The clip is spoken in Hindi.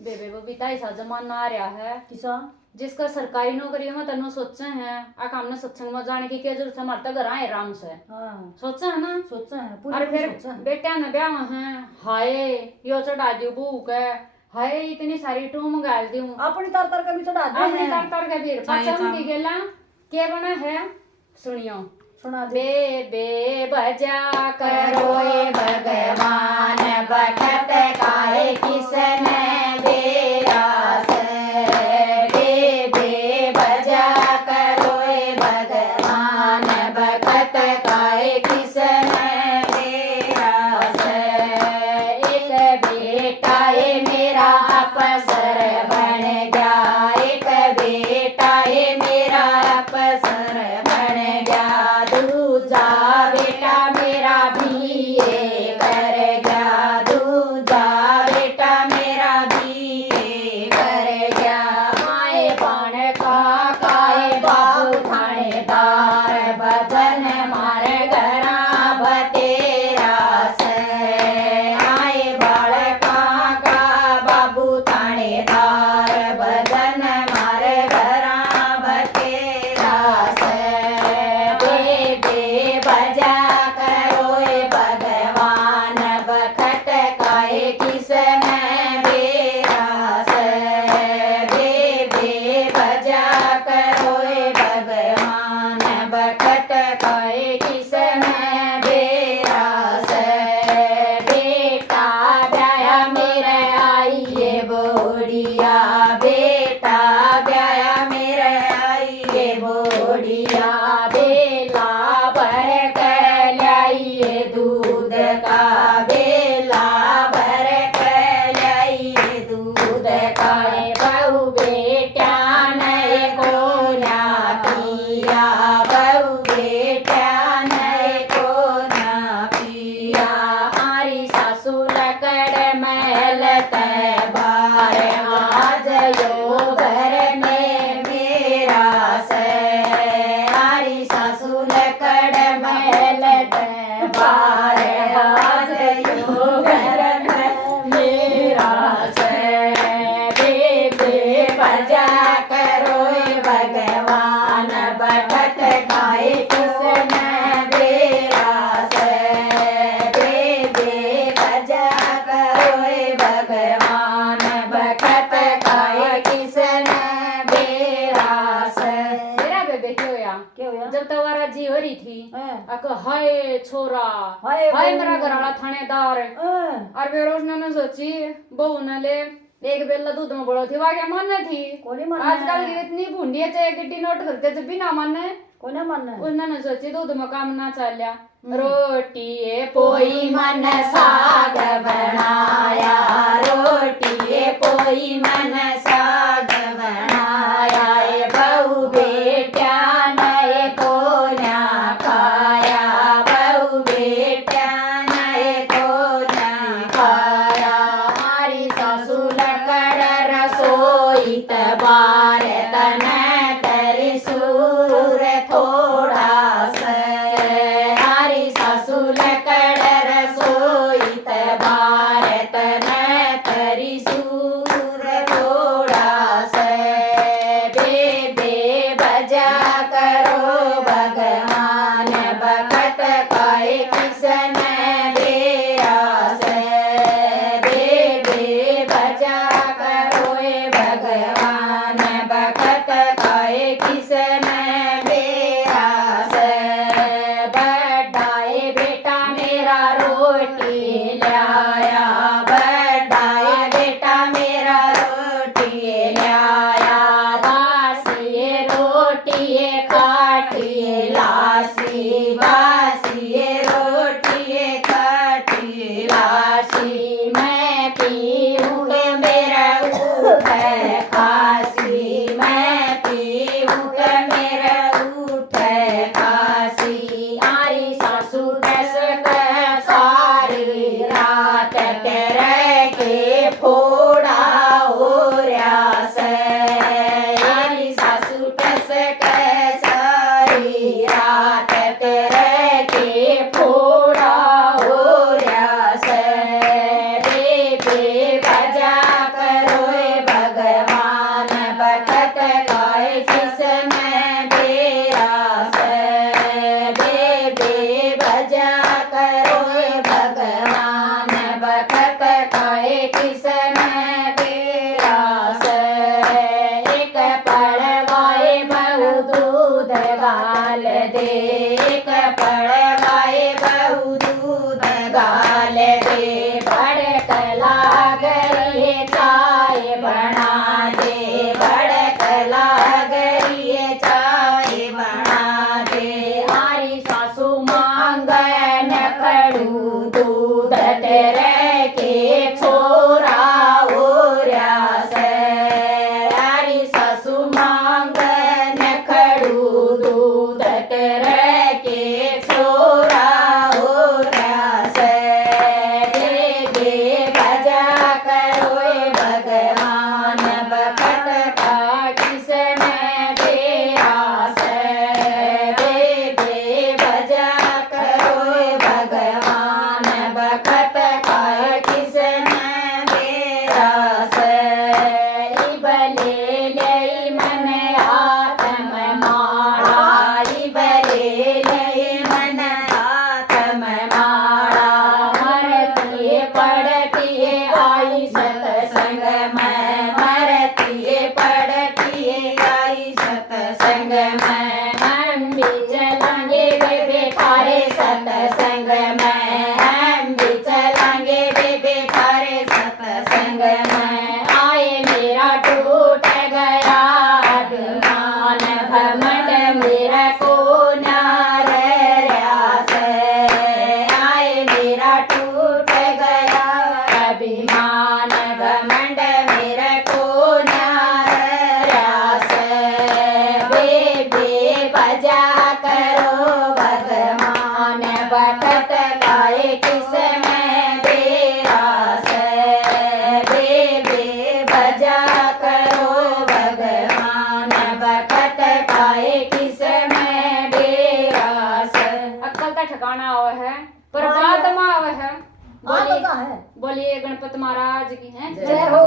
बेबे वो बीता ऐसा जमाना आ रहा है किसा जिसका सरकारी नौकरी में तनु सोचे हैं आ काम ने सत्संग में जाने की क्या जरूरत है, हमारे तो घर आए आराम से। हाँ सोचा है ना, सोचा है और पूरी फिर सोचा है। बेटा ने ब्याह हैं, हाय यो चढ़ा दियो भूख है, हाय इतनी सारी टूम गाल दूं अपनी तर तर के भी चढ़ा दे अपनी तर तर के फिर चाहिए पचम काम। की गेला के बना है सुनियो। सुना दे। बे बजा करो ए भगवान बखत काहे किसने बेरास, बे बजा करो ए भगवान बखत काहे किसने बेरास। एक बेटा ए मेरा अफसर बन गया, एक बेटा ए मेरा अफसर बन गया, दूजा बेटा मेरा बीए कर गया, दूजा बेटा मेरा बीए कर गया। माए पान काए बाबू थानेदार बदन मारे घरा बतेरा से, आए बालका का बाबू थानेदार बदन मारे घरा बतेरा से। बे बजा करो ए भगवान बखत काहे किसने बेरास, बे बजा करो ए भगवान बखत काहे किसने बेरास। बेटा ब्याया मेरे आइए बोड़िया, बेटा ब्याया मेरे आइए बोड़िया, बेला भर के लाइए दूध का, बेला भर के लाइए दूध का। बहू बेटा ने को ना पिया, बहू बेटा ने को ना पिया, हमारी सासू लकड़ महल बार आज यो घर में मेरा से, हमारी सासू लकड़ महल बार आज यो घर में मेरा से। बे बजा करो ए भगवान बखत खाए किसने बेरास, बे बजा करो ए भगवान बखत खाए किसने बेरास। मेरा बेबे क्यों या क्या हुआ जब तवारा जी हो रही थी हैं? अको हाय छोरा, हाय हाय बहू। मेरा घर वाला थानेदार। हैं? और फिर उसने सोची बहू ने ले एक बेला दूध में बड़ो थी वाके मानने थी। कोनी मानने। आजकल की इतनी भूंडी है चाहे गिट्टी नोट करते जब भी ना मानने। कोने मानना है? उसने सोची दूध में काम ना चलिया, रोटी पोई मन साग बनाया, रोटी पोई मन साग बनाया, ए बहू बेटा नए को ना खाया, बहू बेटा नए को ना खाया, हमारी सासू लकड़ रसोई तबार तने तरी सूर थोड़ा से, हमारी सासू लकड़ रसोई तबार तने तरी सूर थोड़ा से। बे बजा करो भगवान बखत काहे किसने बेरास, बे बजा करो ए भगवान बखत किसने बेरास एक पड़वाए बहु दूध गाल दे एक पड़वाए बहु दूध गाल दे भड़क लागरिए चाय बना दे भड़क लागरिए चाय बना दे आरी सासू मांगन खड़ू दूध तेरे के छोरा ओर्या से आरी सासू मांगन खड़ू दूध तेरे के छोरा ओर्या से दे भजा करो भगवान बखत का किसने बेरास दे भजा करो भगवान बखत का किसने बेरास इबले लई मन आत्म मारा इबले लई मन आत्म मारा मरतिए पड़तिए आई सतसंग में मरतिए पड़तिए आई सतसंग में हम भी चलेंगे बेबे थारे सतसंग में हम भी चलेंगे बेबे थारे सतसंग में आए मेरा टूट गया अभिमान घमंड मेरा को नार रयास आए मेरा टूट गया अभिमान घमंड मेरा को नार रयास बेबे बजा करो भगवान बखत गाए किसमें बेरास बेबे बजा करो भगवान बखत गाए किसमें बेरास अक्कल का ठिकाना आवे है पर बात में आवे है बात बोलिए होता है बोलिए गणपति महाराज की है जय हो।